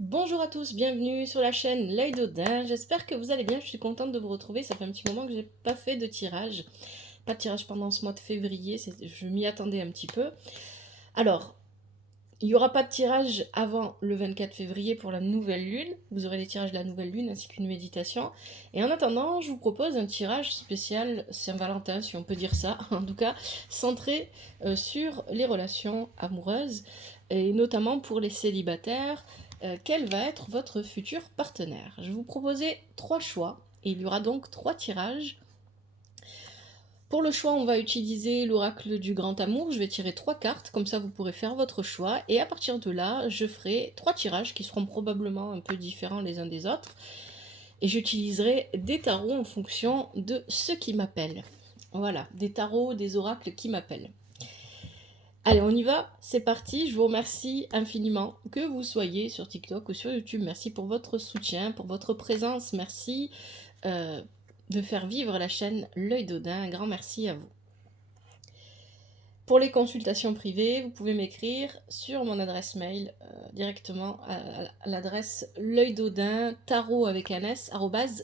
Bonjour à tous, bienvenue sur la chaîne L'œil d'Odin. J'espère que vous allez bien, je suis contente de vous retrouver. Ça fait un petit moment que j'ai pas fait de tirage. Pas de tirage pendant ce mois de février, je m'y attendais un petit peu. Alors, il n'y aura pas de tirage avant le 24 février pour la nouvelle lune. Vous aurez les tirages de la nouvelle lune ainsi qu'une méditation. Et en attendant, je vous propose un tirage spécial Saint-Valentin, si on peut dire ça. En tout cas, centré sur les relations amoureuses et notamment pour les célibataires. Quel va être votre futur partenaire? Je vais vous proposer 3 choix et il y aura donc 3 tirages. Pour le choix, on va utiliser l'oracle du grand amour. Je vais tirer 3 cartes, comme ça vous pourrez faire votre choix. Et à partir de là, je ferai 3 tirages qui seront probablement un peu différents les uns des autres. Et j'utiliserai des tarots en fonction de ce qui m'appelle. Voilà, des tarots, des oracles qui m'appellent. Allez, on y va, c'est parti. Je vous remercie infiniment que vous soyez sur TikTok ou sur YouTube. Merci pour votre soutien, pour votre présence. Merci de faire vivre la chaîne L'œil d'Odin. Un grand merci à vous. Pour les consultations privées, vous pouvez m'écrire sur mon adresse mail directement à l'adresse l'œil d'Odin, tarot avec un s,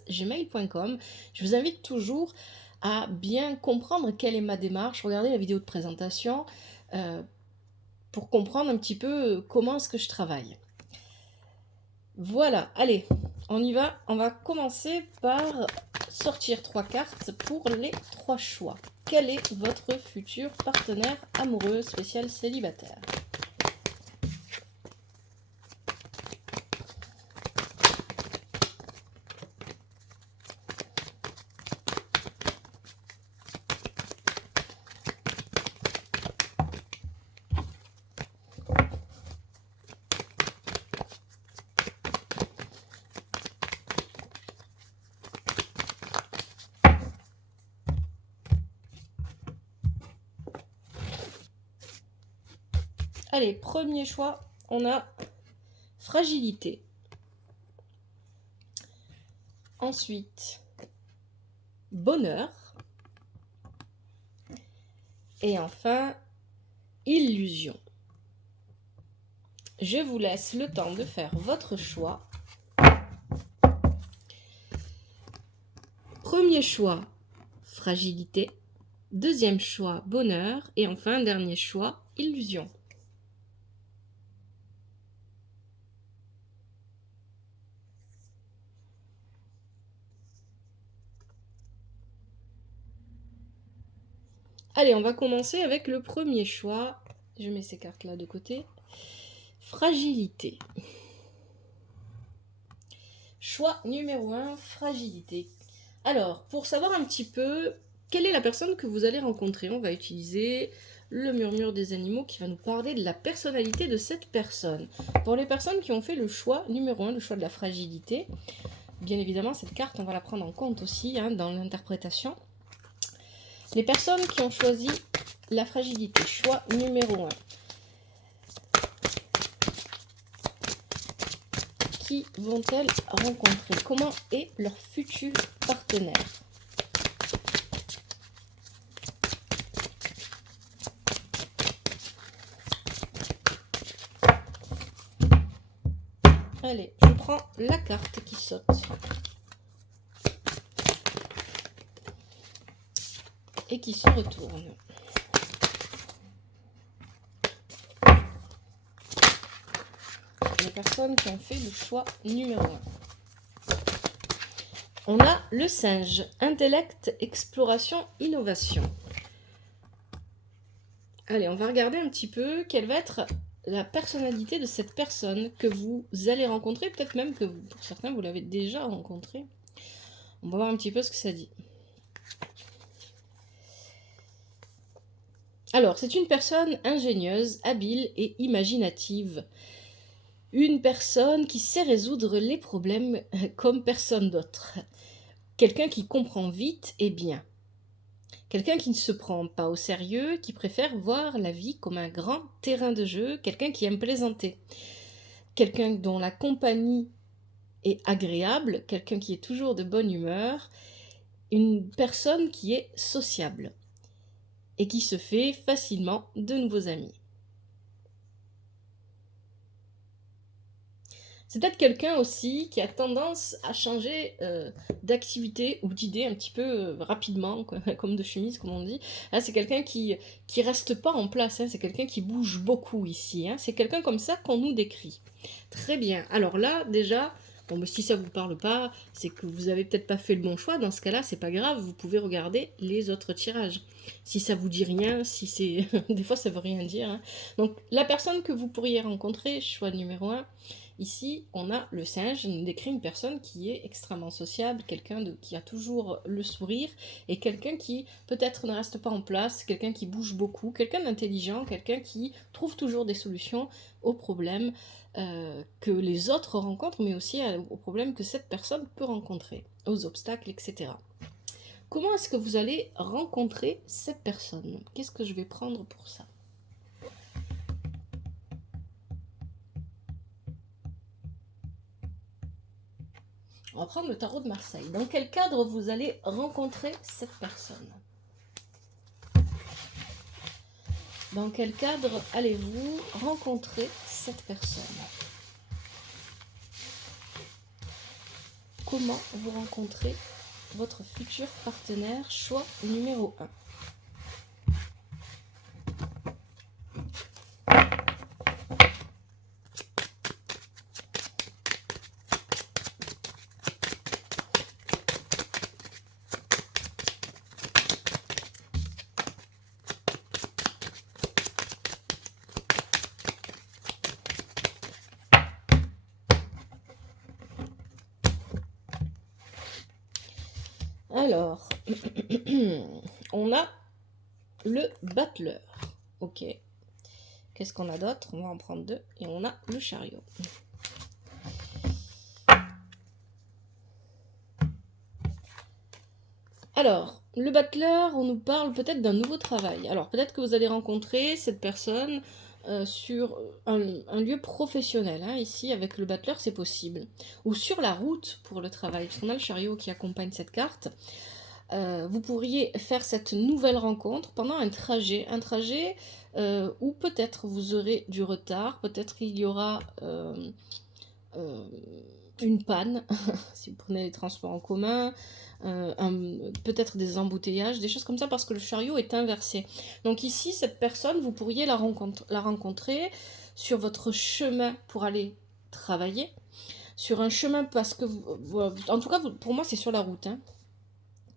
@gmail.com. Je vous invite toujours à bien comprendre quelle est ma démarche. Regardez la vidéo de présentation pour comprendre un petit peu comment est-ce que je travaille. Voilà, allez, on y va. On va commencer par sortir 3 cartes pour les 3 choix. Quel est votre futur partenaire amoureux spécial célibataire? Allez, premier choix, on a fragilité. Ensuite, bonheur. Et enfin, illusion. Je vous laisse le temps de faire votre choix. Premier choix, fragilité. Deuxième choix, bonheur. Et enfin, dernier choix, illusion. Allez, on va commencer avec le premier choix. Je mets ces cartes-là de côté. Fragilité. Choix numéro 1, fragilité. Alors, pour savoir un petit peu quelle est la personne que vous allez rencontrer, on va utiliser le murmure des animaux qui va nous parler de la personnalité de cette personne. Pour les personnes qui ont fait le choix numéro 1, le choix de la fragilité, bien évidemment, cette carte, on va la prendre en compte aussi dans l'interprétation. Les personnes qui ont choisi la fragilité, choix numéro 1. Qui vont-elles rencontrer? Comment est leur futur partenaire? Allez, je prends la carte qui saute. Et qui se retourne. Les personnes qui ont fait le choix numéro 1. On a le singe, intellect, exploration, innovation. Allez, on va regarder un petit peu quelle va être la personnalité de cette personne que vous allez rencontrer, peut-être même que vous, pour certains, vous l'avez déjà rencontré. On va voir un petit peu ce que ça dit. Alors, c'est une personne ingénieuse, habile et imaginative. Une personne qui sait résoudre les problèmes comme personne d'autre. Quelqu'un qui comprend vite et bien. Quelqu'un qui ne se prend pas au sérieux, qui préfère voir la vie comme un grand terrain de jeu. Quelqu'un qui aime plaisanter. Quelqu'un dont la compagnie est agréable. Quelqu'un qui est toujours de bonne humeur. Une personne qui est sociable et qui se fait facilement de nouveaux amis. C'est peut-être quelqu'un aussi qui a tendance à changer d'activité ou d'idée un petit peu rapidement, quoi, comme de chemise, comme on dit. Là, c'est quelqu'un qui reste pas en place, hein, c'est quelqu'un qui bouge beaucoup ici. Hein. C'est quelqu'un comme ça qu'on nous décrit. Très bien. Alors là, déjà, bon, mais si ça vous parle pas, c'est que vous avez peut-être pas fait le bon choix. Dans ce cas-là, c'est pas grave, vous pouvez regarder les autres tirages. Si ça vous dit rien, si c'est... Des fois, ça veut rien dire. Hein. Donc, la personne que vous pourriez rencontrer, choix numéro un. Ici, on a le singe, il nous décrit une personne qui est extrêmement sociable, quelqu'un qui a toujours le sourire, et quelqu'un qui peut-être ne reste pas en place, quelqu'un qui bouge beaucoup, quelqu'un d'intelligent, quelqu'un qui trouve toujours des solutions aux problèmes que les autres rencontrent, mais aussi aux problèmes que cette personne peut rencontrer, aux obstacles, etc. Comment est-ce que vous allez rencontrer cette personne? Qu'est-ce que je vais prendre pour ça? On va prendre le tarot de Marseille. Dans quel cadre vous allez rencontrer cette personne? Dans quel cadre allez-vous rencontrer cette personne? Comment vous rencontrez votre futur partenaire? Choix numéro 1. Alors, on a le battleur. Ok. Qu'est-ce qu'on a d'autre? On va en prendre 2. Et on a le chariot. Alors, le battleur, on nous parle peut-être d'un nouveau travail. Alors, peut-être que vous allez rencontrer cette personne sur un lieu professionnel. Hein, ici, avec le battleur, c'est possible. Ou sur la route pour le travail. Parce qu'on a le chariot qui accompagne cette carte. Vous pourriez faire cette nouvelle rencontre pendant un trajet. Un trajet où peut-être vous aurez du retard. Peut-être il y aura... une panne, si vous prenez les transports en commun, peut-être des embouteillages, des choses comme ça, parce que le chariot est inversé. Donc ici, cette personne, vous pourriez la rencontrer sur votre chemin pour aller travailler, sur un chemin parce que, en tout cas, pour moi, c'est sur la route, hein.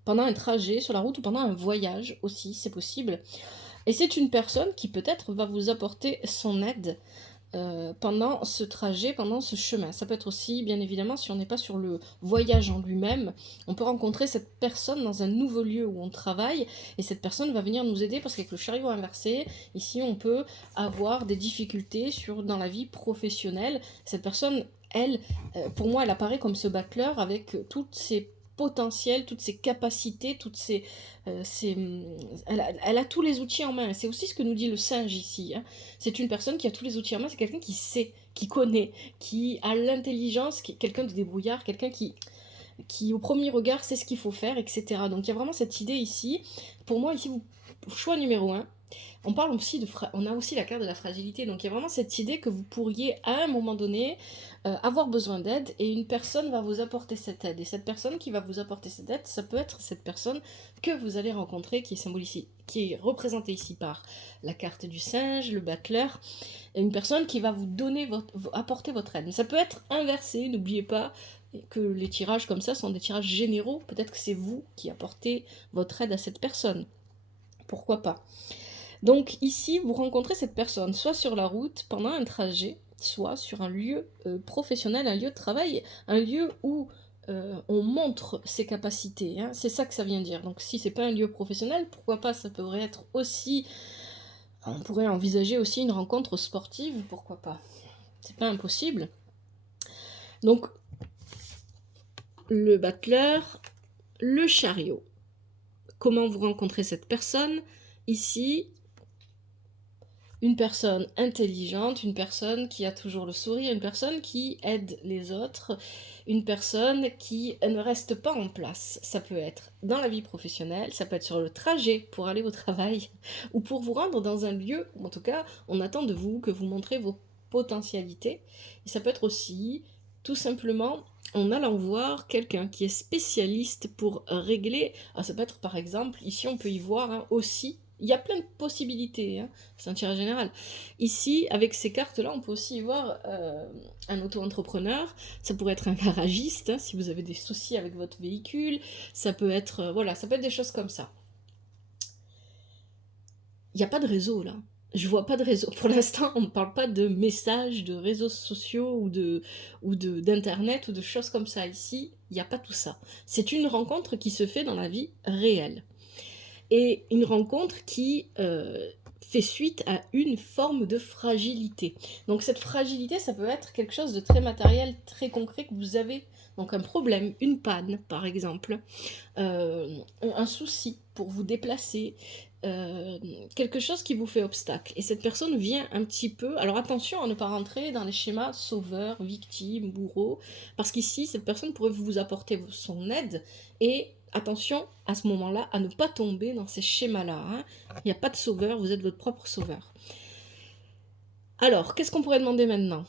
Pendant un trajet sur la route ou pendant un voyage aussi, c'est possible. Et c'est une personne qui peut-être va vous apporter son aide pendant ce trajet, pendant ce chemin. Ça peut être aussi, bien évidemment, si on n'est pas sur le voyage en lui-même, on peut rencontrer cette personne dans un nouveau lieu où on travaille, et cette personne va venir nous aider, parce qu'avec le chariot inversé, ici, on peut avoir des difficultés dans la vie professionnelle. Cette personne, elle, pour moi, elle apparaît comme ce battleur avec toutes ses potentiels, toutes ses capacités, elle a tous les outils en main. C'est aussi ce que nous dit le singe ici. Hein. C'est une personne qui a tous les outils en main, c'est quelqu'un qui sait, qui connaît, qui a l'intelligence, quelqu'un de débrouillard, quelqu'un qui au premier regard sait ce qu'il faut faire, etc. Donc il y a vraiment cette idée ici. Pour moi, ici, choix numéro 1. On parle aussi on a aussi la carte de la fragilité, donc il y a vraiment cette idée que vous pourriez à un moment donné avoir besoin d'aide, et une personne va vous apporter cette aide, et cette personne qui va vous apporter cette aide, ça peut être cette personne que vous allez rencontrer, qui est représentée ici par la carte du singe, le battleur, et une personne qui va vous apporter votre aide. Mais ça peut être inversé, n'oubliez pas que les tirages comme ça sont des tirages généraux, peut-être que c'est vous qui apportez votre aide à cette personne, pourquoi pas. Donc ici, vous rencontrez cette personne soit sur la route pendant un trajet, soit sur un lieu professionnel, un lieu de travail, un lieu où on montre ses capacités. Hein. C'est ça que ça vient dire. Donc si c'est pas un lieu professionnel, pourquoi pas, ça pourrait être aussi... On pourrait envisager aussi une rencontre sportive, pourquoi pas. C'est pas impossible. Donc, le battleur, le chariot. Comment vous rencontrez cette personne? Ici, une personne intelligente, une personne qui a toujours le sourire, une personne qui aide les autres, une personne qui ne reste pas en place. Ça peut être dans la vie professionnelle, ça peut être sur le trajet pour aller au travail, ou pour vous rendre dans un lieu où en tout cas on attend de vous que vous montrez vos potentialités. Et ça peut être aussi tout simplement en allant voir quelqu'un qui est spécialiste pour régler. Ah, ça peut être par exemple, ici on peut y voir hein, aussi, il y a plein de possibilités, hein, c'est un tirage général. Ici, avec ces cartes-là, on peut aussi y voir un auto-entrepreneur, ça pourrait être un garagiste, hein, si vous avez des soucis avec votre véhicule, ça peut être, voilà, ça peut être des choses comme ça. Il n'y a pas de réseau là. Je vois pas de réseau. Pour l'instant, on ne parle pas de messages, de réseaux sociaux ou d'internet ou de choses comme ça. Ici, il n'y a pas tout ça. C'est une rencontre qui se fait dans la vie réelle. Et une rencontre qui fait suite à une forme de fragilité. Donc cette fragilité, ça peut être quelque chose de très matériel, très concret que vous avez. Donc un problème, une panne par exemple, un souci pour vous déplacer, quelque chose qui vous fait obstacle. Et cette personne vient un petit peu... Alors attention à ne pas rentrer dans les schémas sauveur, victime, bourreau, parce qu'ici, cette personne pourrait vous apporter son aide, et attention à ce moment-là à ne pas tomber dans ces schémas-là. Hein. Il n'y a pas de sauveur, vous êtes votre propre sauveur. Alors, qu'est-ce qu'on pourrait demander maintenant?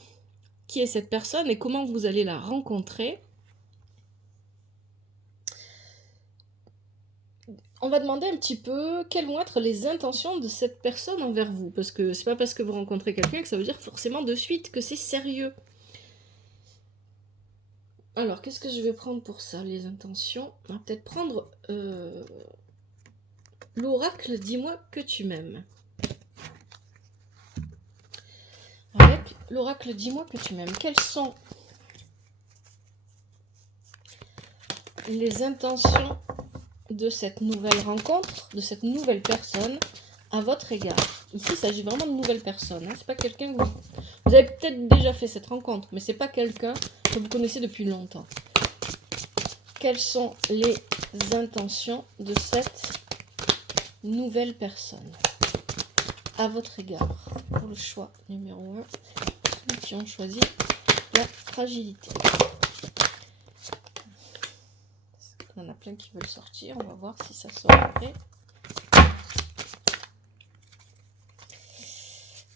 Qui est cette personne et comment vous allez la rencontrer? On va demander un petit peu quelles vont être les intentions de cette personne envers vous. Parce que c'est pas parce que vous rencontrez quelqu'un que ça veut dire forcément de suite que c'est sérieux. Alors, qu'est-ce que je vais prendre pour ça, les intentions? On va peut-être prendre l'oracle, dis-moi que tu m'aimes. Avec l'oracle, dis-moi que tu m'aimes. Quelles sont les intentions de cette nouvelle rencontre, de cette nouvelle personne à votre égard? Ici, il s'agit vraiment de nouvelles personnes. Hein. C'est pas quelqu'un que vous avez peut-être déjà fait cette rencontre, mais c'est pas quelqu'un que vous connaissez depuis longtemps. Quelles sont les intentions de cette nouvelle personne à votre égard? Pour le choix numéro 1, ceux qui ont choisi la fragilité. Il y en a plein qui veulent sortir. On va voir si ça sort après.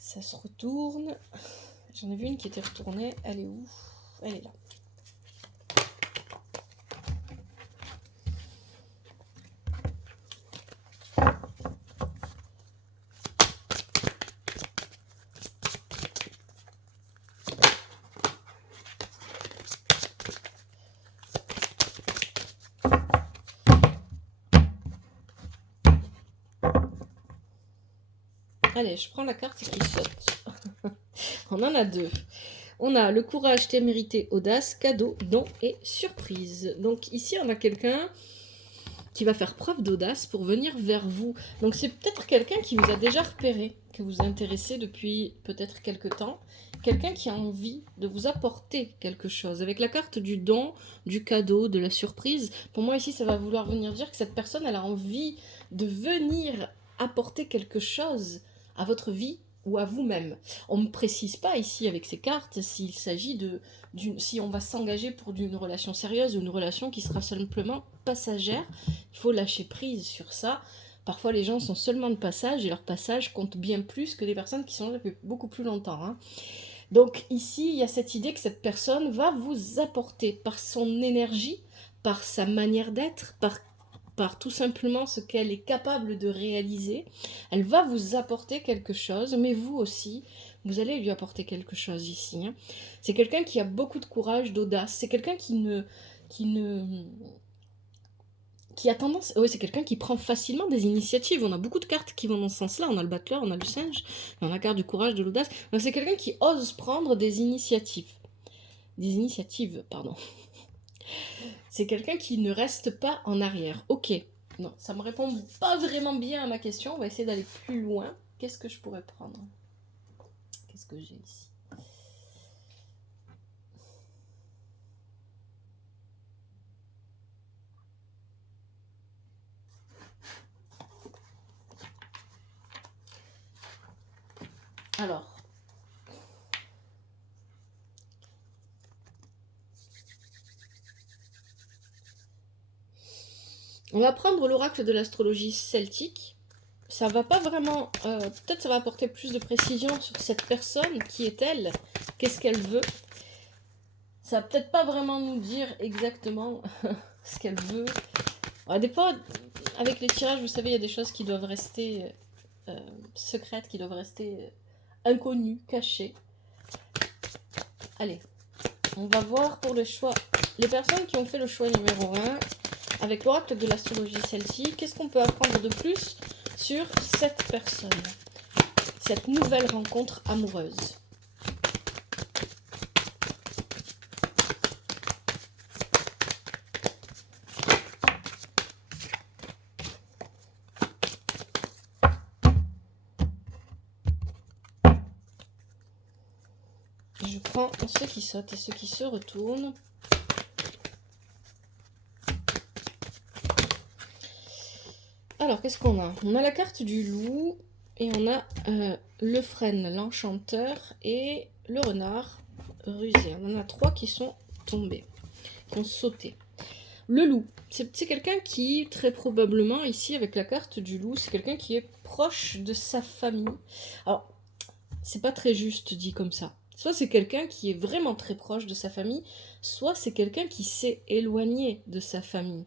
Ça se retourne. J'en ai vu une qui était retournée. Elle est où? Elle est là. Allez, je prends la carte qui saute. On en a deux. On a le courage, témérité, audace, cadeau, don et surprise. Donc ici, on a quelqu'un qui va faire preuve d'audace pour venir vers vous. Donc c'est peut-être quelqu'un qui vous a déjà repéré, que vous intéressez depuis peut-être quelque temps. Quelqu'un qui a envie de vous apporter quelque chose. Avec la carte du don, du cadeau, de la surprise, pour moi ici, ça va vouloir venir dire que cette personne, elle a envie de venir apporter quelque chose à votre vie ou à vous-même. On ne précise pas ici avec ces cartes s'il s'agit si on va s'engager pour une relation sérieuse ou une relation qui sera simplement passagère. Il faut lâcher prise sur ça. Parfois les gens sont seulement de passage et leur passage compte bien plus que des personnes qui sont là depuis beaucoup plus longtemps. Hein. Donc ici, il y a cette idée que cette personne va vous apporter par son énergie, par sa manière d'être, par tout simplement ce qu'elle est capable de réaliser. Elle va vous apporter quelque chose, mais vous aussi, vous allez lui apporter quelque chose ici. Hein. C'est quelqu'un qui a beaucoup de courage, d'audace. C'est quelqu'un qui a tendance... Oui, c'est quelqu'un qui prend facilement des initiatives. On a beaucoup de cartes qui vont dans ce sens-là. On a le battleur, on a le singe, on a la carte du courage, de l'audace. Donc c'est quelqu'un qui ose prendre des initiatives. Des initiatives, pardon. C'est quelqu'un qui ne reste pas en arrière. Ok, non, ça me répond pas vraiment bien à ma question. On va essayer d'aller plus loin. Qu'est-ce que je pourrais prendre? Qu'est-ce que j'ai ici? Alors, on va prendre l'oracle de l'astrologie celtique. Ça va pas vraiment... peut-être ça va apporter plus de précision sur cette personne. Qui est-elle? Qu'est-ce qu'elle veut? ça va peut-être pas vraiment nous dire exactement ce qu'elle veut. Alors, des fois, avec les tirages, vous savez, il y a des choses qui doivent rester secrètes, qui doivent rester inconnues, cachées. Allez, on va voir pour le choix. Les personnes qui ont fait le choix numéro 1, avec l'oracle de l'astrologie celtique, qu'est-ce qu'on peut apprendre de plus sur cette personne, cette nouvelle rencontre amoureuse? Je prends ceux qui sautent et ceux qui se retournent. Alors, qu'est-ce qu'on a? On a la carte du loup et on a le frêne, l'enchanteur et le renard rusé. On en a 3 qui sont tombés, qui ont sauté. Le loup, c'est quelqu'un qui, très probablement, ici, avec la carte du loup, c'est quelqu'un qui est proche de sa famille. Alors, c'est pas très juste dit comme ça. Soit c'est quelqu'un qui est vraiment très proche de sa famille, soit c'est quelqu'un qui s'est éloigné de sa famille.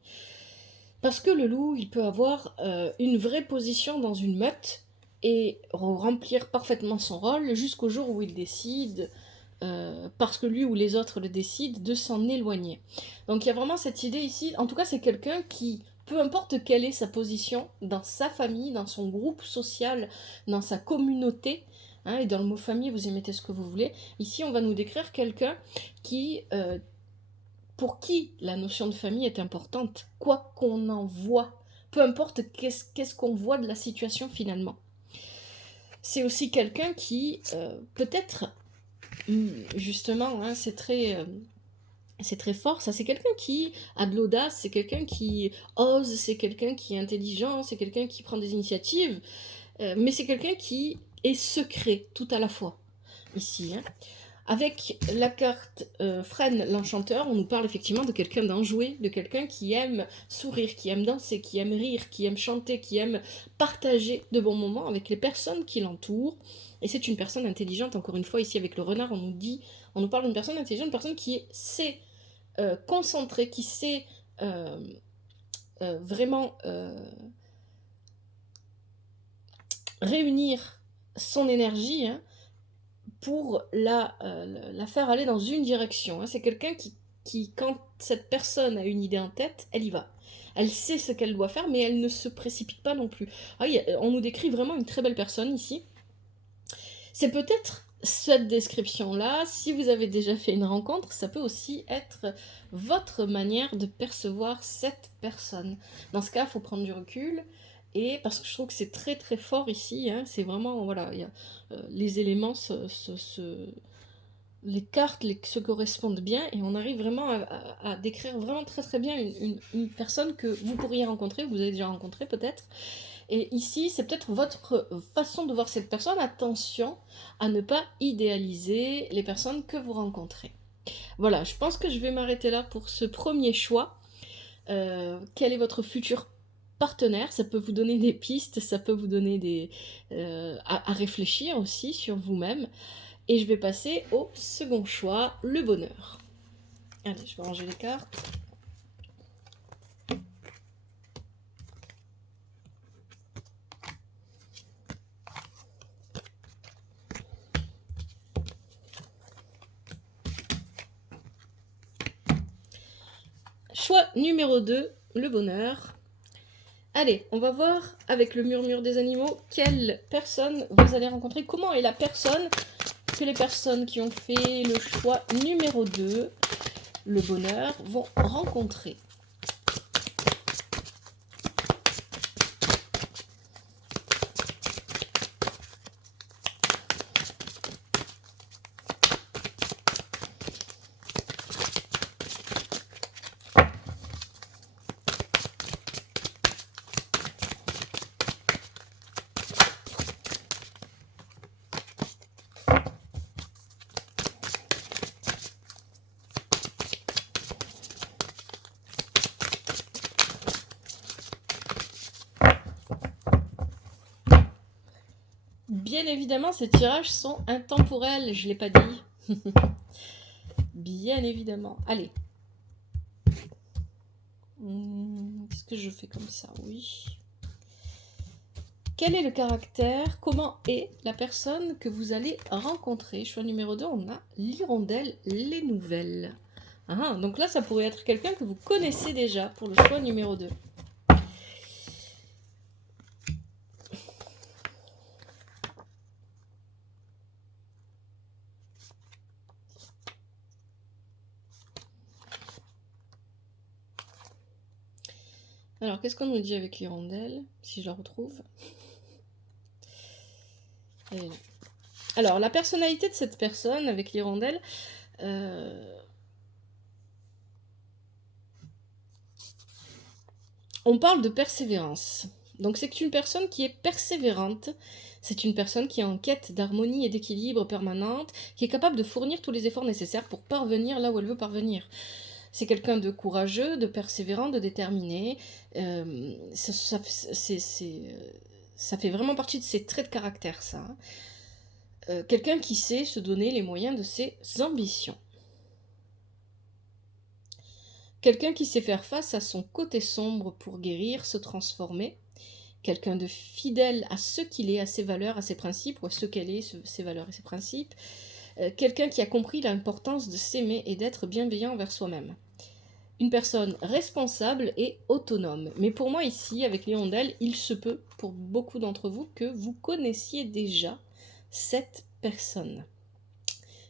Parce que le loup, il peut avoir une vraie position dans une meute et remplir parfaitement son rôle jusqu'au jour où il décide, parce que lui ou les autres le décident, de s'en éloigner. Donc il y a vraiment cette idée ici, en tout cas c'est quelqu'un qui, peu importe quelle est sa position dans sa famille, dans son groupe social, dans sa communauté, hein, et dans le mot famille vous y mettez ce que vous voulez, ici on va nous décrire quelqu'un qui... pour qui la notion de famille est importante, quoi qu'on en voit, peu importe qu'est-ce qu'on voit de la situation finalement. C'est aussi quelqu'un qui, peut-être, justement, hein, c'est très fort, ça, c'est quelqu'un qui a de l'audace, c'est quelqu'un qui ose, c'est quelqu'un qui est intelligent, c'est quelqu'un qui prend des initiatives, mais c'est quelqu'un qui est secret tout à la fois, ici, hein. Avec la carte Frêne, l'enchanteur, on nous parle effectivement de quelqu'un d'enjoué, de quelqu'un qui aime sourire, qui aime danser, qui aime rire, qui aime chanter, qui aime partager de bons moments avec les personnes qui l'entourent. Et c'est une personne intelligente, encore une fois, ici avec le renard, on nous parle d'une personne intelligente, une personne qui sait concentrer, qui sait vraiment réunir son énergie, hein, pour la faire aller dans une direction. Hein. C'est quelqu'un qui, quand cette personne a une idée en tête, elle y va. Elle sait ce qu'elle doit faire, mais elle ne se précipite pas non plus. Ah, on nous décrit vraiment une très belle personne ici. C'est peut-être cette description-là, si vous avez déjà fait une rencontre, ça peut aussi être votre manière de percevoir cette personne. Dans ce cas, il faut prendre du recul. Et parce que je trouve que c'est très très fort ici, hein, c'est vraiment, voilà, les éléments, les cartes se correspondent bien et on arrive vraiment à décrire vraiment très très bien une personne que vous pourriez rencontrer, vous avez déjà rencontré peut-être. Et ici, c'est peut-être votre façon de voir cette personne. Attention à ne pas idéaliser les personnes que vous rencontrez. Voilà, je pense que je vais m'arrêter là pour ce premier choix. Quel est votre futur partenaire? Ça peut vous donner des pistes, ça peut vous donner à réfléchir aussi sur vous-même. Et je vais passer au second choix, le bonheur. Allez, je vais ranger les cartes. Choix numéro 2, le bonheur. Allez, on va voir avec le murmure des animaux quelle personne vous allez rencontrer. Comment est la personne que les personnes qui ont fait le choix numéro 2, le bonheur, vont rencontrer. Bien évidemment, ces tirages sont intemporels, je ne l'ai pas dit. bien évidemment. Allez. Est-ce que je fais comme ça? Oui. Quel est le caractère? Comment est la personne que vous allez rencontrer? Choix numéro 2, on a l'hirondelle, les nouvelles. Ah, donc là, ça pourrait être quelqu'un que vous connaissez déjà pour le choix numéro 2. Alors, qu'est-ce qu'on nous dit avec l'hirondelle, si je la retrouve? Elle est là. Alors, la personnalité de cette personne avec l'hirondelle, on parle de persévérance. Donc, c'est une personne qui est persévérante. C'est une personne qui est en quête d'harmonie et d'équilibre permanente, qui est capable de fournir tous les efforts nécessaires pour parvenir là où elle veut parvenir. C'est quelqu'un de courageux, de persévérant, de déterminé. Ça fait vraiment partie de ses traits de caractère, ça. Quelqu'un qui sait se donner les moyens de ses ambitions. Quelqu'un qui sait faire face à son côté sombre pour guérir, se transformer. Quelqu'un de fidèle à ce qu'il est, à ses valeurs, à ses principes, ou à ce qu'elle est, ses valeurs et ses principes. Quelqu'un qui a compris l'importance de s'aimer et d'être bienveillant envers soi-même. Une personne responsable et autonome. Mais pour moi ici, avec l'hirondelle, il se peut, pour beaucoup d'entre vous, que vous connaissiez déjà cette personne.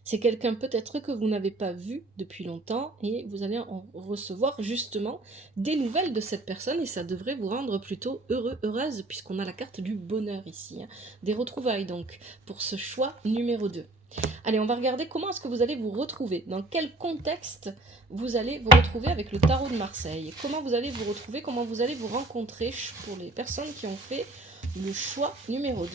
C'est quelqu'un peut-être que vous n'avez pas vu depuis longtemps et vous allez en recevoir justement des nouvelles de cette personne et ça devrait vous rendre plutôt heureux, heureuse, puisqu'on a la carte du bonheur ici. Des retrouvailles donc pour ce choix numéro 2. Allez, on va regarder comment est-ce que vous allez vous retrouver, dans quel contexte vous allez vous retrouver avec le tarot de Marseille, comment vous allez vous retrouver, comment vous allez vous rencontrer pour les personnes qui ont fait le choix numéro 2.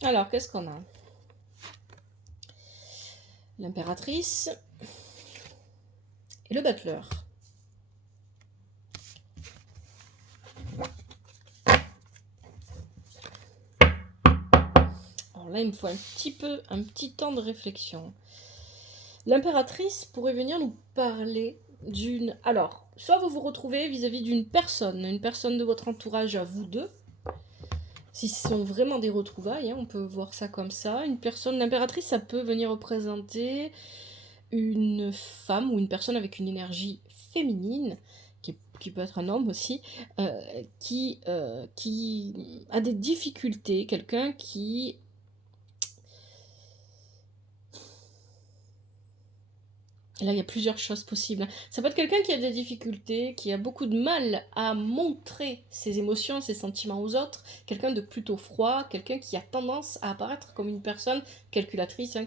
Alors, qu'est-ce qu'on a? L'impératrice et le battleur. Alors là, il me faut un petit temps de réflexion. L'impératrice pourrait venir nous parler d'une... Alors, soit vous vous retrouvez vis-à-vis d'une personne, une personne de votre entourage à vous deux, si ce sont vraiment des retrouvailles, on peut voir ça comme ça. Une personne, l'impératrice, ça peut venir représenter une femme ou une personne avec une énergie féminine, qui peut être un homme aussi, qui a des difficultés, quelqu'un qui... Là, il y a plusieurs choses possibles. Ça peut être quelqu'un qui a des difficultés, qui a beaucoup de mal à montrer ses émotions, ses sentiments aux autres, quelqu'un de plutôt froid, quelqu'un qui a tendance à apparaître comme une personne calculatrice,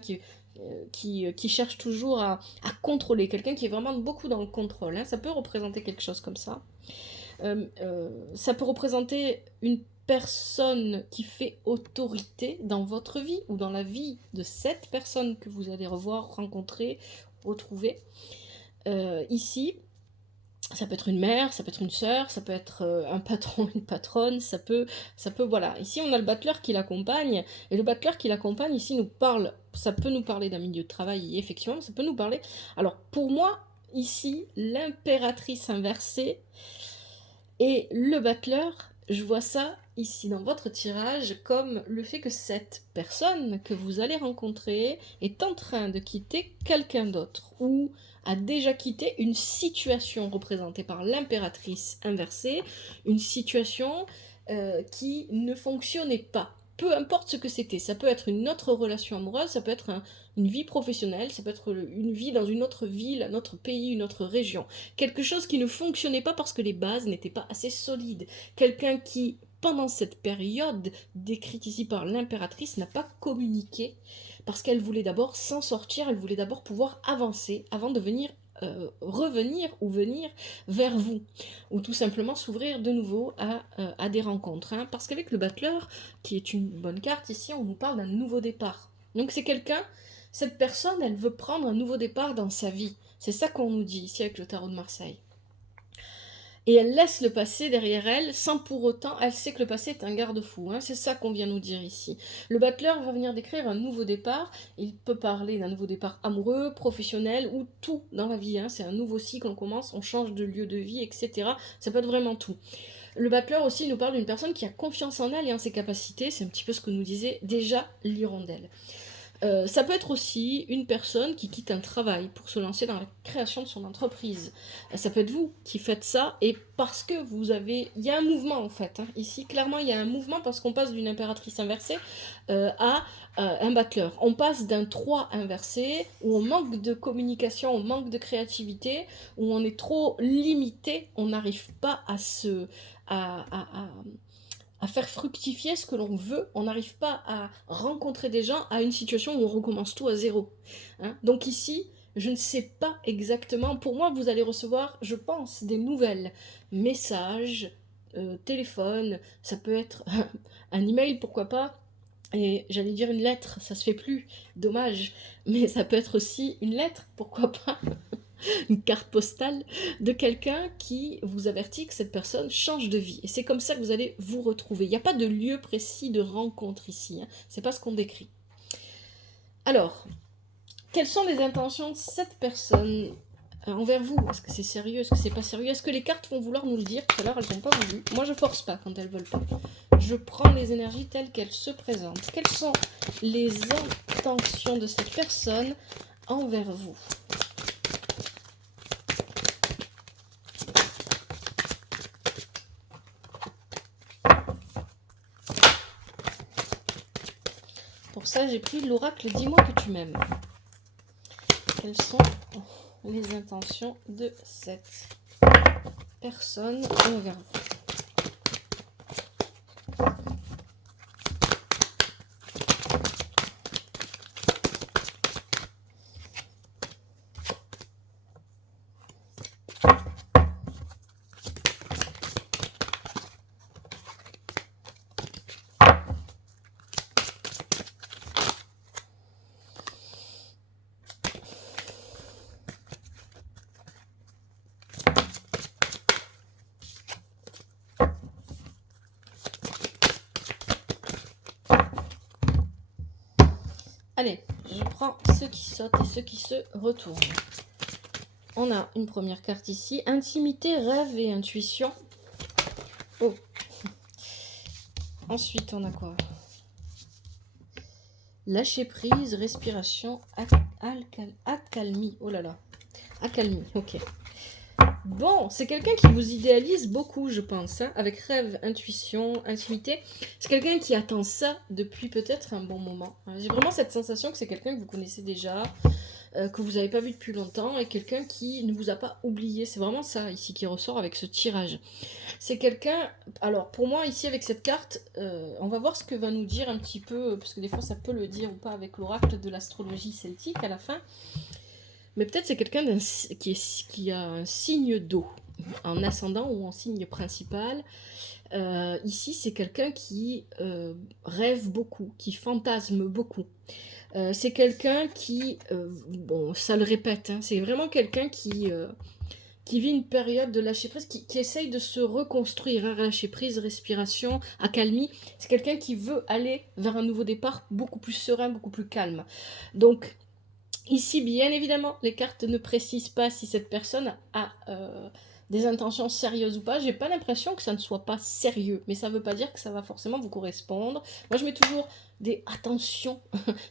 qui cherche toujours à contrôler, quelqu'un qui est vraiment beaucoup dans le contrôle. Ça peut représenter quelque chose comme ça. Ça peut représenter une personne qui fait autorité dans votre vie ou dans la vie de cette personne que vous allez revoir, rencontrer, retrouver. Ici, ça peut être une mère, ça peut être une sœur, ça peut être un patron, une patronne, ça peut, voilà. Ici, on a le battleur qui l'accompagne, et le battleur qui l'accompagne, ici, nous parle, ça peut nous parler d'un milieu de travail, et effectivement, ça peut nous parler... Alors, pour moi, ici, l'impératrice inversée et le battleur, je vois ça ici dans votre tirage comme le fait que cette personne que vous allez rencontrer est en train de quitter quelqu'un d'autre ou a déjà quitté une situation représentée par l'impératrice inversée, une situation qui ne fonctionnait pas peu importe ce que c'était. Ça peut être une autre relation amoureuse, ça peut être une vie professionnelle, ça peut être une vie dans une autre ville, un autre pays, une autre région. Quelque chose qui ne fonctionnait pas parce que les bases n'étaient pas assez solides. Quelqu'un qui, pendant cette période décrite ici par l'impératrice, n'a pas communiqué parce qu'elle voulait d'abord s'en sortir, elle voulait d'abord pouvoir avancer avant de revenir ou venir vers vous, ou tout simplement s'ouvrir de nouveau à des rencontres. Hein. Parce qu'avec le battleur, qui est une bonne carte ici, on nous parle d'un nouveau départ. Donc c'est quelqu'un, cette personne, elle veut prendre un nouveau départ dans sa vie. C'est ça qu'on nous dit ici avec le tarot de Marseille. Et elle laisse le passé derrière elle, sans pour autant, elle sait que le passé est un garde-fou. Hein, c'est ça qu'on vient nous dire ici. Le battleur va venir décrire un nouveau départ. Il peut parler d'un nouveau départ amoureux, professionnel, ou tout dans la vie. Hein, c'est un nouveau cycle, on commence, on change de lieu de vie, etc. Ça peut être vraiment tout. Le battleur aussi nous parle d'une personne qui a confiance en elle et en ses capacités. C'est un petit peu ce que nous disait déjà l'hirondelle. Ça peut être aussi une personne qui quitte un travail pour se lancer dans la création de son entreprise. Ça peut être vous qui faites ça, et parce que vous avez... Il y a un mouvement en fait, hein. Ici clairement il y a un mouvement parce qu'on passe d'une impératrice inversée à un battleur. On passe d'un 3 inversé, où on manque de communication, on manque de créativité, où on est trop limité, on n'arrive pas à faire fructifier ce que l'on veut, on n'arrive pas à rencontrer des gens, à une situation où on recommence tout à zéro. Hein. Donc ici, je ne sais pas exactement, pour moi vous allez recevoir, je pense, des nouvelles, messages, téléphone, ça peut être un email, pourquoi pas, et j'allais dire une lettre, ça se fait plus, dommage, mais ça peut être aussi une lettre, pourquoi pas, une carte postale de quelqu'un qui vous avertit que cette personne change de vie. Et c'est comme ça que vous allez vous retrouver. Il n'y a pas de lieu précis de rencontre ici. Hein. C'est pas ce qu'on décrit. Alors, quelles sont les intentions de cette personne envers vous? Est-ce que c'est sérieux? Est-ce que c'est pas sérieux? Est-ce que les cartes vont vouloir nous le dire? Tout à l'heure, elles n'ont pas voulu. Moi, je force pas quand elles veulent pas. Je prends les énergies telles qu'elles se présentent. Quelles sont les intentions de cette personne envers vous? Pour ça, j'ai pris l'oracle « Dis-moi que tu m'aimes ». Quelles sont les intentions de cette personne envers vous? Allez, je prends ceux qui sautent et ceux qui se retournent. On a une première carte ici. Intimité, rêve et intuition. Oh. Ensuite, on a quoi? Lâcher prise, respiration, accalmie. Oh là là. Accalmie, ok. Bon, c'est quelqu'un qui vous idéalise beaucoup, je pense, hein, avec rêve, intuition, intimité. C'est quelqu'un qui attend ça depuis peut-être un bon moment. J'ai vraiment cette sensation que c'est quelqu'un que vous connaissez déjà, que vous n'avez pas vu depuis longtemps, et quelqu'un qui ne vous a pas oublié. C'est vraiment ça ici qui ressort avec ce tirage. C'est quelqu'un... Alors, pour moi, ici, avec cette carte, on va voir ce que va nous dire un petit peu, parce que des fois, ça peut le dire ou pas avec l'oracle de l'astrologie celtique à la fin. Mais peut-être c'est quelqu'un qui a un signe d'eau, en ascendant ou en signe principal. Ici, c'est quelqu'un qui rêve beaucoup, qui fantasme beaucoup. C'est quelqu'un qui, bon, ça le répète, hein, c'est vraiment quelqu'un qui vit une période de lâcher prise, qui essaye de se reconstruire, hein, lâcher prise, respiration, accalmie. C'est quelqu'un qui veut aller vers un nouveau départ beaucoup plus serein, beaucoup plus calme. Donc, ici, bien évidemment, les cartes ne précisent pas si cette personne a des intentions sérieuses ou pas. J'ai pas l'impression que ça ne soit pas sérieux, mais ça veut pas dire que ça va forcément vous correspondre. Moi, je mets toujours des attentions,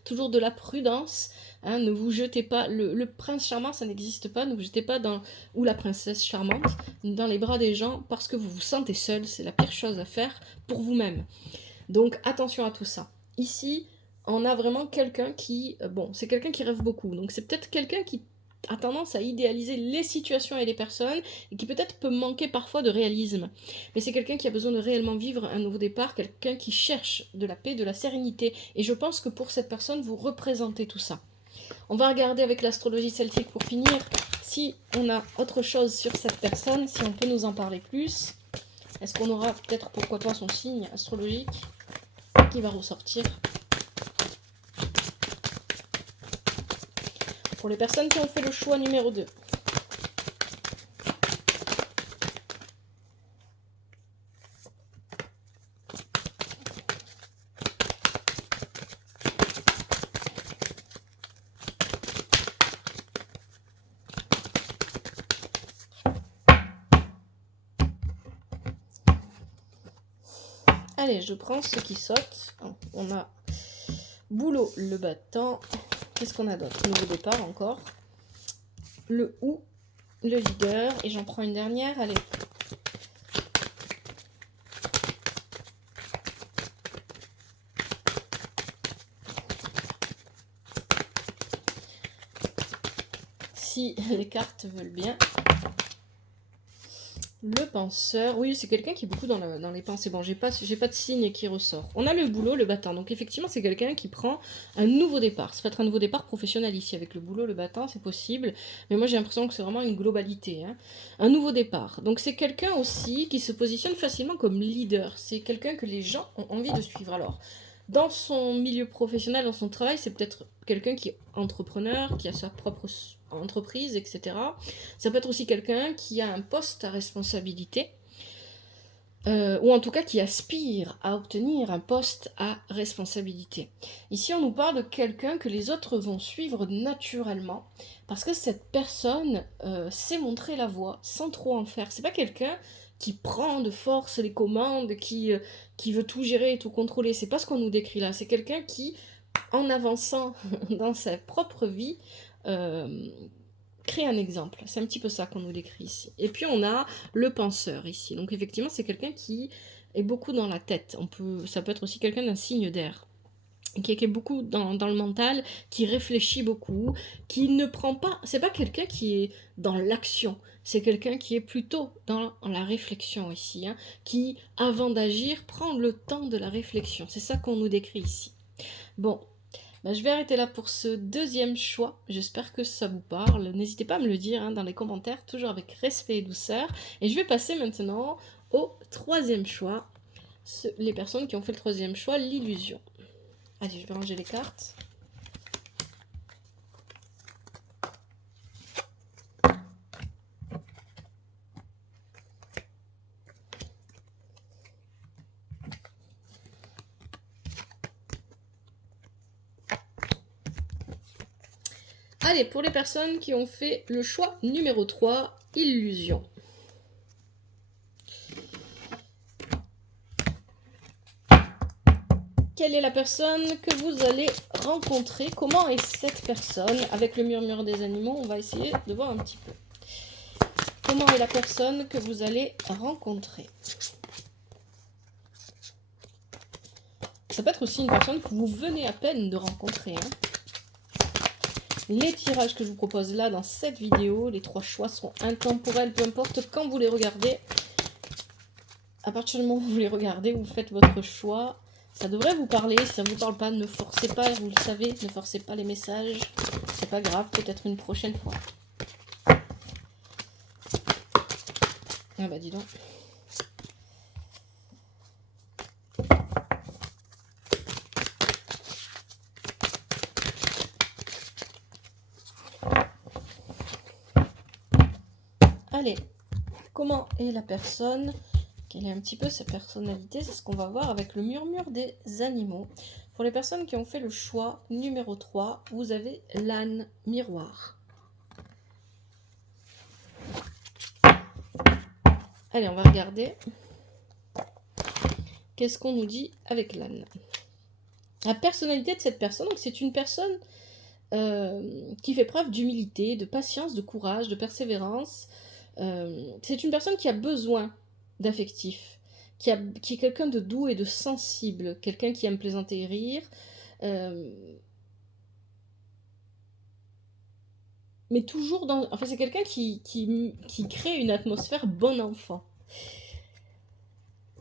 toujours de la prudence. Hein, ne vous jetez pas, le prince charmant, ça n'existe pas. Ne vous jetez pas ou la princesse charmante dans les bras des gens parce que vous vous sentez seul. C'est la pire chose à faire pour vous-même. Donc attention à tout ça. Ici, on a vraiment quelqu'un qui... bon, c'est quelqu'un qui rêve beaucoup. Donc c'est peut-être quelqu'un qui a tendance à idéaliser les situations et les personnes et qui peut-être peut manquer parfois de réalisme. Mais c'est quelqu'un qui a besoin de réellement vivre un nouveau départ, quelqu'un qui cherche de la paix, de la sérénité. Et je pense que pour cette personne, vous représentez tout ça. On va regarder avec l'astrologie celtique pour finir si on a autre chose sur cette personne, si on peut nous en parler plus. Est-ce qu'on aura peut-être, pourquoi pas, son signe astrologique qui va ressortir. Pour les personnes qui ont fait le choix numéro 2. Allez, je prends ce qui saute. On a boulot, le battant. Qu'est-ce qu'on a d'autre? Nouveau départ encore. Le ou, le leader. Et j'en prends une dernière. Allez. Si les cartes veulent bien. Le penseur, oui, c'est quelqu'un qui est beaucoup dans les pensées. Bon, j'ai pas de signe qui ressort. On a le boulot, le battant. Donc effectivement, c'est quelqu'un qui prend un nouveau départ. Ça peut être un nouveau départ professionnel ici avec le boulot, le battant, c'est possible. Mais moi, j'ai l'impression que c'est vraiment une globalité. Hein. Un nouveau départ. Donc c'est quelqu'un aussi qui se positionne facilement comme leader. C'est quelqu'un que les gens ont envie de suivre. Alors, dans son milieu professionnel, dans son travail, c'est peut-être quelqu'un qui est entrepreneur, qui a sa propre entreprise, etc. Ça peut être aussi quelqu'un qui a un poste à responsabilité, ou en tout cas qui aspire à obtenir un poste à responsabilité. Ici, on nous parle de quelqu'un que les autres vont suivre naturellement, parce que cette personne sait montrer la voie sans trop en faire. C'est pas quelqu'un qui prend de force les commandes, qui veut tout gérer et tout contrôler. C'est pas ce qu'on nous décrit là. C'est quelqu'un qui, en avançant dans sa propre vie, créer un exemple. C'est un petit peu ça qu'on nous décrit ici. Et puis on a le penseur ici. Donc effectivement, c'est quelqu'un qui est beaucoup dans la tête. Ça peut être aussi quelqu'un d'un signe d'air. Qui est beaucoup dans le mental, qui réfléchit beaucoup, qui ne prend pas... C'est pas quelqu'un qui est dans l'action, c'est quelqu'un qui est plutôt dans la réflexion ici, hein, qui, avant d'agir, prend le temps de la réflexion. C'est ça qu'on nous décrit ici. Bon, ben, je vais arrêter là pour ce deuxième choix. J'espère que ça vous parle. N'hésitez pas à me le dire hein, dans les commentaires, toujours avec respect et douceur. Et je vais passer maintenant au troisième choix. Les personnes qui ont fait le troisième choix, l'illusion. Allez, je vais ranger les cartes. Allez, pour les personnes qui ont fait le choix numéro 3, illusion. Quelle est la personne que vous allez rencontrer? Comment est cette personne? Avec le murmure des animaux, on va essayer de voir un petit peu. Comment est la personne que vous allez rencontrer? Ça peut être aussi une personne que vous venez à peine de rencontrer. Hein. Les tirages que je vous propose là dans cette vidéo, les 3 choix seront intemporels, peu importe quand vous les regardez. À partir du moment où vous les regardez, vous faites votre choix. Ça devrait vous parler, si ça ne vous parle pas, ne forcez pas, vous le savez, ne forcez pas les messages. C'est pas grave, peut-être une prochaine fois. Ah bah dis donc. Allez, comment est la personne? Quelle est un petit peu sa personnalité? C'est ce qu'on va voir avec le murmure des animaux. Pour les personnes qui ont fait le choix numéro 3, vous avez l'âne miroir. Allez, on va regarder. Qu'est-ce qu'on nous dit avec l'âne? La personnalité de cette personne, donc c'est une personne qui fait preuve d'humilité, de patience, de courage, de persévérance. C'est une personne qui a besoin d'affectif, qui est quelqu'un de doux et de sensible, quelqu'un qui aime plaisanter et rire, mais toujours dans... Enfin, c'est quelqu'un qui crée une atmosphère bon enfant,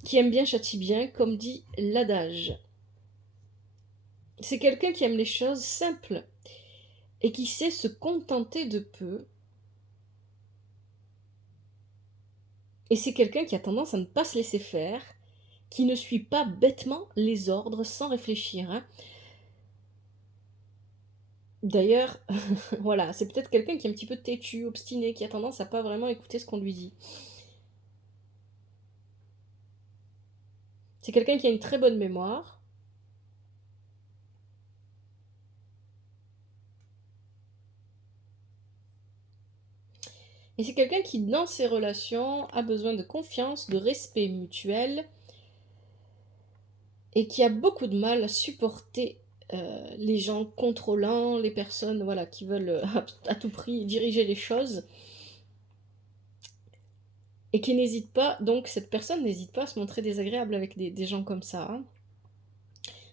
qui aime bien châtie bien, comme dit l'adage. C'est quelqu'un qui aime les choses simples et qui sait se contenter de peu. Et c'est quelqu'un qui a tendance à ne pas se laisser faire, qui ne suit pas bêtement les ordres sans réfléchir. Hein. D'ailleurs, voilà, c'est peut-être quelqu'un qui est un petit peu têtu, obstiné, qui a tendance à pas vraiment écouter ce qu'on lui dit. C'est quelqu'un qui a une très bonne mémoire. Et c'est quelqu'un qui, dans ses relations, a besoin de confiance, de respect mutuel, et qui a beaucoup de mal à supporter les gens contrôlants, les personnes voilà, qui veulent à tout prix diriger les choses, et qui n'hésite pas, donc cette personne n'hésite pas à se montrer désagréable avec des gens comme ça. Hein.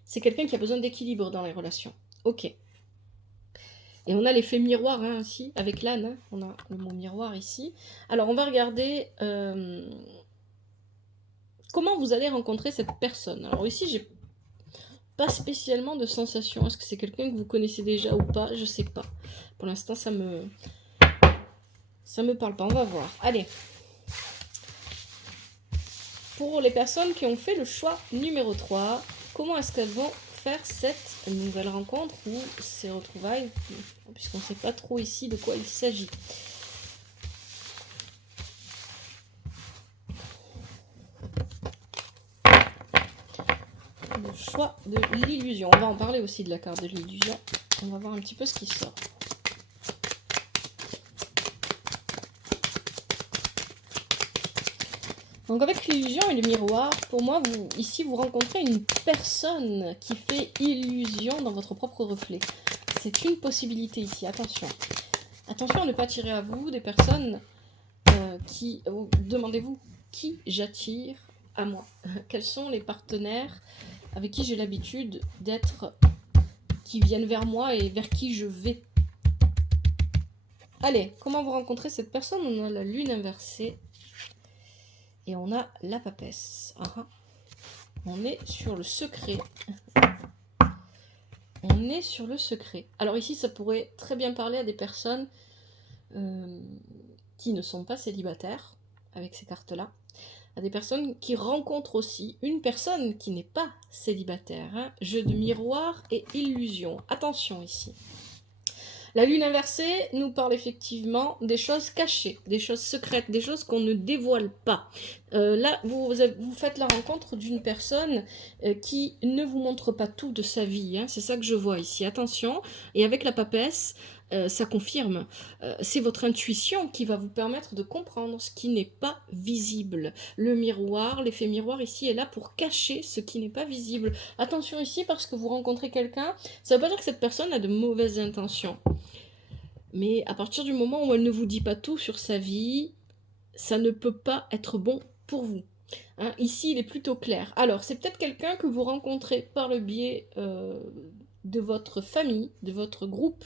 C'est quelqu'un qui a besoin d'équilibre dans les relations. Ok. Et on a l'effet miroir hein, ici, avec l'âne. Hein. On a le mot miroir ici. Alors on va regarder comment vous allez rencontrer cette personne. Alors ici, j'ai pas spécialement de sensation. Est-ce que c'est quelqu'un que vous connaissez déjà ou pas? Je sais pas. Pour l'instant, ça me parle pas. On va voir. Allez. Pour les personnes qui ont fait le choix numéro 3, comment est-ce qu'elles vont faire cette nouvelle rencontre ou ces retrouvailles, puisqu'on ne sait pas trop ici de quoi il s'agit. Le choix de l'illusion. On va en parler aussi de la carte de l'illusion. On va voir un petit peu ce qui sort. Donc avec l'illusion et le miroir, pour moi, ici, vous rencontrez une personne qui fait illusion dans votre propre reflet. C'est une possibilité ici, attention. Attention à ne pas attirer à vous des personnes qui... demandez-vous, qui j'attire à moi? Quels sont les partenaires avec qui j'ai l'habitude d'être, qui viennent vers moi et vers qui je vais? Allez, comment vous rencontrez cette personne? On a la lune inversée. Et on a la papesse. On est sur le secret. On est sur le secret. Alors ici, ça pourrait très bien parler à des personnes qui ne sont pas célibataires, avec ces cartes-là. À des personnes qui rencontrent aussi une personne qui n'est pas célibataire. Hein. Jeu de miroir et illusion. Attention ici. La lune inversée nous parle effectivement des choses cachées, des choses secrètes, des choses qu'on ne dévoile pas. Là, vous faites la rencontre d'une personne qui ne vous montre pas tout de sa vie. Hein, c'est ça que je vois ici. Attention. Et avec la papesse, ça confirme. C'est votre intuition qui va vous permettre de comprendre ce qui n'est pas visible. Le miroir, l'effet miroir ici est là pour cacher ce qui n'est pas visible. Attention ici parce que vous rencontrez quelqu'un, ça ne veut pas dire que cette personne a de mauvaises intentions. Mais à partir du moment où elle ne vous dit pas tout sur sa vie, ça ne peut pas être bon pour vous. Hein, ici, il est plutôt clair. Alors, c'est peut-être quelqu'un que vous rencontrez par le biais de votre famille, de votre groupe,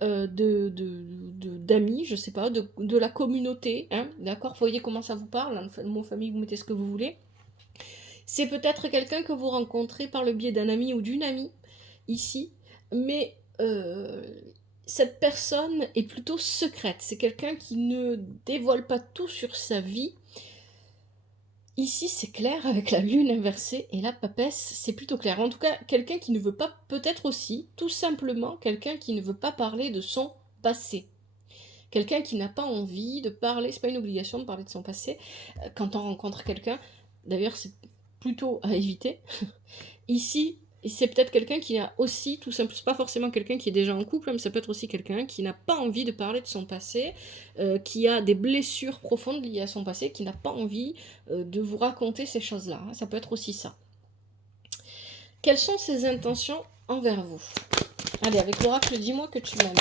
d'amis, je sais pas, de la communauté. Hein, d'accord? Vous voyez comment ça vous parle, hein, le mot famille, vous mettez ce que vous voulez. C'est peut-être quelqu'un que vous rencontrez par le biais d'un ami ou d'une amie, ici, mais... cette personne est plutôt secrète. C'est quelqu'un qui ne dévoile pas tout sur sa vie. Ici, c'est clair, avec la lune inversée et la papesse, c'est plutôt clair. En tout cas, quelqu'un qui ne veut pas, peut-être aussi, tout simplement, quelqu'un qui ne veut pas parler de son passé. Quelqu'un qui n'a pas envie de parler, c'est pas une obligation de parler de son passé, quand on rencontre quelqu'un. D'ailleurs, c'est plutôt à éviter. Ici, c'est peut-être quelqu'un qui a aussi, tout simplement, c'est pas forcément quelqu'un qui est déjà en couple, mais ça peut être aussi quelqu'un qui n'a pas envie de parler de son passé, qui a des blessures profondes liées à son passé, qui n'a pas envie de vous raconter ces choses-là. Hein. Ça peut être aussi ça. Quelles sont ses intentions envers vous? Allez, avec l'oracle, dis-moi que tu m'aimes.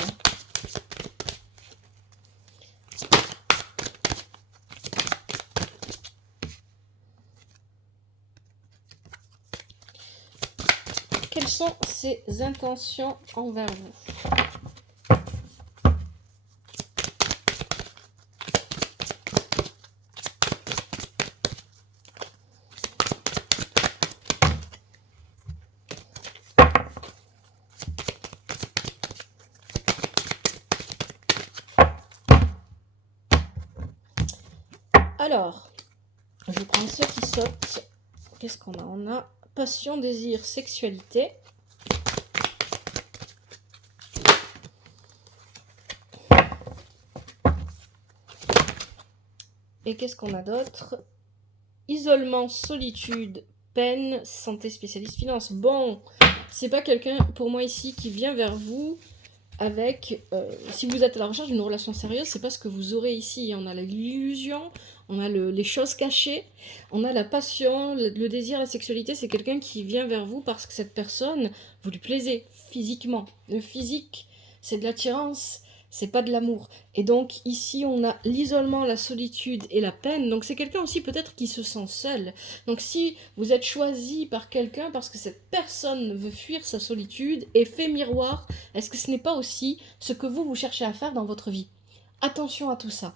quelles sont ses intentions envers vous? Alors, je prends ceux qui sautent. Qu'est-ce qu'on a? On a passion, désir, sexualité. Et qu'est-ce qu'on a d'autre? Isolement, solitude, peine, santé, spécialiste, finance. Bon, c'est pas quelqu'un, pour moi ici, qui vient vers vous avec... si vous êtes à la recherche d'une relation sérieuse, c'est pas ce que vous aurez ici. On a l'illusion, on a les choses cachées, on a la passion, le désir, la sexualité. C'est quelqu'un qui vient vers vous parce que cette personne, vous lui plaisez physiquement. Le physique, c'est de l'attirance, c'est pas de l'amour. Et donc ici, on a l'isolement, la solitude et la peine. Donc c'est quelqu'un aussi peut-être qui se sent seul. Donc si vous êtes choisi par quelqu'un parce que cette personne veut fuir sa solitude, effet miroir, est-ce que ce n'est pas aussi ce que vous cherchez à faire dans votre vie? Attention à tout ça.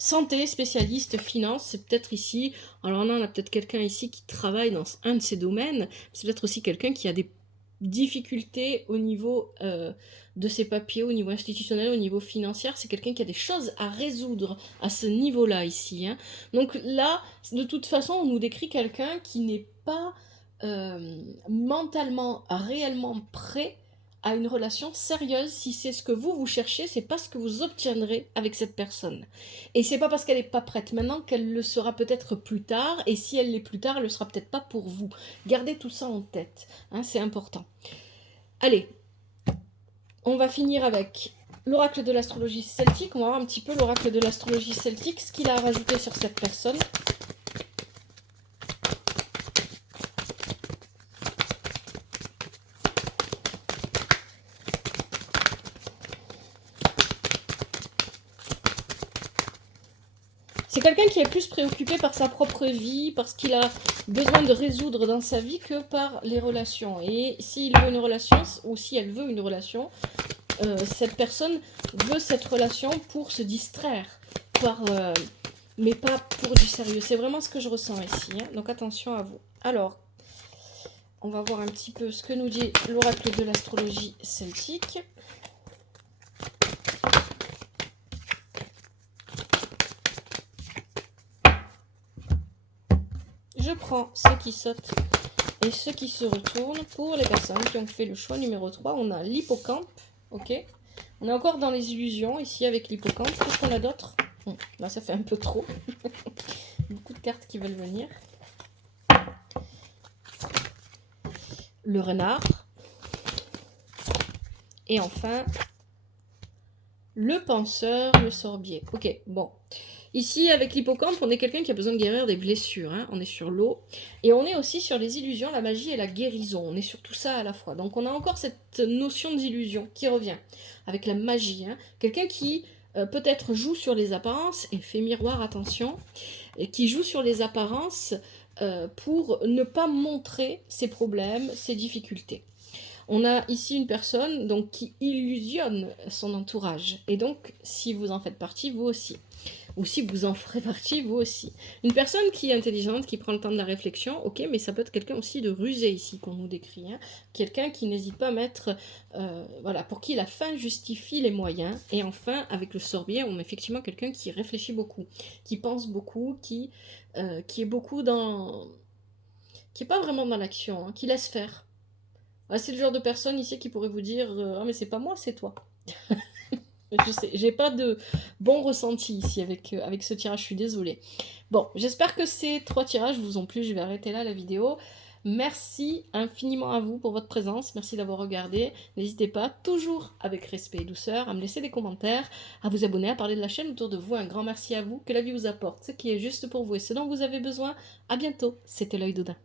Santé, spécialiste, finance, c'est peut-être ici, alors on a peut-être quelqu'un ici qui travaille dans un de ces domaines, c'est peut-être aussi quelqu'un qui a des difficultés au niveau de ses papiers, au niveau institutionnel, au niveau financier, c'est quelqu'un qui a des choses à résoudre à ce niveau-là ici. Hein. Donc là, de toute façon, on nous décrit quelqu'un qui n'est pas mentalement, réellement prêt à une relation sérieuse. Si c'est ce que vous cherchez, c'est pas ce que vous obtiendrez avec cette personne. Et c'est pas parce qu'elle n'est pas prête maintenant qu'elle le sera peut-être plus tard, et si elle l'est plus tard, elle le sera peut-être pas pour vous. Gardez tout ça en tête, hein, c'est important. Allez, on va finir avec l'oracle de l'astrologie celtique. On va voir un petit peu l'oracle de l'astrologie celtique, ce qu'il a à rajouter sur cette personne. C'est quelqu'un qui est plus préoccupé par sa propre vie, parce qu'il a besoin de résoudre dans sa vie que par les relations. Et s'il veut une relation, ou si elle veut une relation, cette personne veut cette relation pour se distraire, mais pas pour du sérieux. C'est vraiment ce que je ressens ici. Hein. Donc attention à vous. Alors, on va voir un petit peu ce que nous dit l'oracle de l'astrologie celtique. Je prends ceux qui sautent et ceux qui se retournent. Pour les personnes qui ont fait le choix numéro 3, on a l'hippocampe. Ok. On est encore dans les illusions ici avec l'hippocampe. Qu'est-ce qu'on a d'autre? Là, ça fait un peu trop. Beaucoup de cartes qui veulent venir. Le renard. Et enfin, le penseur, le sorbier. Ok, bon. Ici, avec l'hippocampe, on est quelqu'un qui a besoin de guérir des blessures. Hein. On est sur l'eau. Et on est aussi sur les illusions, la magie et la guérison. On est sur tout ça à la fois. Donc on a encore cette notion d'illusion qui revient avec la magie. Hein. Quelqu'un qui peut-être joue sur les apparences, effet miroir, attention, et qui joue sur les apparences pour ne pas montrer ses problèmes, ses difficultés. On a ici une personne donc, qui illusionne son entourage. Et donc, si vous en faites partie, vous aussi. Ou si vous en ferez partie, vous aussi. Une personne qui est intelligente, qui prend le temps de la réflexion, ok, mais ça peut être quelqu'un aussi de rusé ici qu'on nous décrit. Hein. Quelqu'un qui n'hésite pas à mettre, voilà, pour qui la fin justifie les moyens. Et enfin, avec le sorbier, on a effectivement quelqu'un qui réfléchit beaucoup, qui pense beaucoup, qui est beaucoup dans... qui n'est pas vraiment dans l'action, hein, qui laisse faire. Ah, c'est le genre de personne ici qui pourrait vous dire ah mais c'est pas moi, c'est toi. Je sais, j'ai pas de bon ressenti ici avec ce tirage, je suis désolée. Bon, j'espère que ces 3 tirages vous ont plu, je vais arrêter là la vidéo. Merci infiniment à vous pour votre présence, merci d'avoir regardé. N'hésitez pas, toujours avec respect et douceur, à me laisser des commentaires, à vous abonner, à parler de la chaîne autour de vous. Un grand merci à vous, que la vie vous apporte ce qui est juste pour vous et ce dont vous avez besoin. À bientôt, c'était l'œil d'Odin.